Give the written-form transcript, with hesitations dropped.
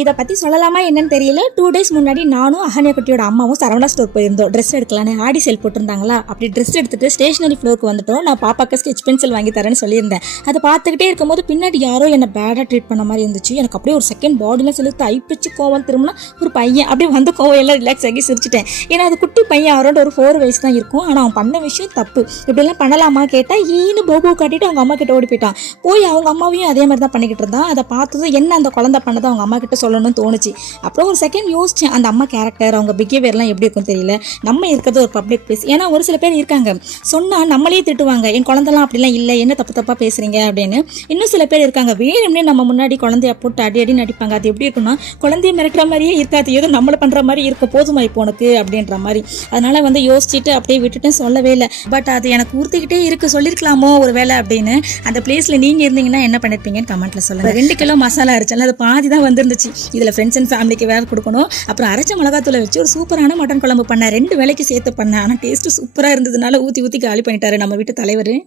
இதை பற்றி சொல்லலாமா என்னன்னு தெரியல. 2 days முன்னாடி நானும் அகன்யா குட்டியோட அம்மாவும் சரவணா ஸ்டோர் போயிருந்தோம். ட்ரெஸ் எடுக்கலான்னு ஆடி சேல் போட்டிருந்தாங்களா. அப்படி ட்ரெஸ் எடுத்துட்டு ஸ்டேஷனரி ஃப்ளோருக்கு வந்துட்டோம். நான் பாப்பாக்கு ஸ்கெச் பென்சில் வாங்கி தரேன்னு சொல்லியிருந்தேன். அதை பார்த்துக்கிட்டே இருக்கும்போது பின்னாடி யாரோ என்னை பேடாக ட்ரீட் பண்ண மாதிரி இருந்துச்சு. எனக்கு அப்படியே ஒரு செகண்ட் பாடிலாம் செலுத்து ஐப்பிச்சு கோவம் திரும்பினா ஒரு பையன் அப்படியே வந்து கோவம் எல்லாம் ரிலாக்ஸ் ஆகி சிரிச்சிட்டேன். ஏன்னா அது குட்டி பையன் அரௌண்ட் ஒரு 4 வயசு தான் இருக்கும். ஆனால் அவன் பண்ண விஷயம் தப்பு. இப்படிலாம் பண்ணலாமா கேட்டால் ஈன்னு போபோ காட்டிட்டு அவங்க அம்மா கிட்ட ஓடி போயிட்டான். போய் அவங்க அம்மாவையும் அதே மாதிரி தான் பண்ணிக்கிட்டு இருந்தான். அதை பார்த்ததும் என்ன அந்த குழந்தை பண்ணதை அவங்க அம்மா கிட்ட சொல்லணும்னு தோணுச்சு. அப்புறம் ஒரு செகண்ட் யோசிச்சேன், அந்த அம்மா கேரக்டர் அவங்க பிஹேவியர்லாம் எப்படி இருக்குன்னு தெரியல. நம்ம இருக்கிறது ஒரு பப்ளிக் பிளேஸ். ஏன்னா ஒரு சில பேர் இருக்காங்க சொன்னால் நம்மளே திட்டுவாங்க, என் குழந்தைலாம் அப்படிலாம் இல்லை, என்ன தப்பு தப்பாக பேசுகிறீங்க அப்படின்னு. இன்னும் சில பேர் இருக்காங்க வேணும்னே நம்ம முன்னாடி குழந்தைய போட்டு அடி அடி நடிப்பாங்க. அது எப்படி இருக்குன்னா குழந்தைய மிரட்டுற மாதிரியே இருக்காது, ஏதோ நம்மளை பண்ணுற மாதிரி இருக்கும், போதுமா இப்போ உனக்கு அப்படின்ற மாதிரி. அதனால வந்து யோசிச்சுட்டு அப்படியே விட்டுட்டு சொல்லவே இல்லை. பட் அது எனக்கு ஊர்த்திக்கிட்டே இருக்கு, சொல்லியிருக்கலாமோ ஒரு வேலை அப்படின்னு. அந்த பிளேஸில் நீங்கள் இருந்தீங்கன்னா என்ன பண்ணிருப்பீங்கன்னு கமெண்ட்டில் சொல்லுங்கள். 2 கிலோ மசாலா அரைச்சால அது பாதி தான் வந்துருந்துச்சு. இதில் ஃப்ரெண்ட்ஸ் அண்ட் ஃபேமிலிக்கு வேறு கொடுக்கணும். அப்புறம் அரைச்ச மிளகாத்தூளை வச்சு ஒரு சூப்பரான மட்டன் குழம்பு பண்ணேன். 2 வேளைக்கு சேர்த்து பண்ணேன். ஆனால் டேஸ்ட்டு சூப்பராக இருந்ததுனால ஊற்றி காலி பண்ணிட்டாரு நம்ம வீட்டு தலைவர்.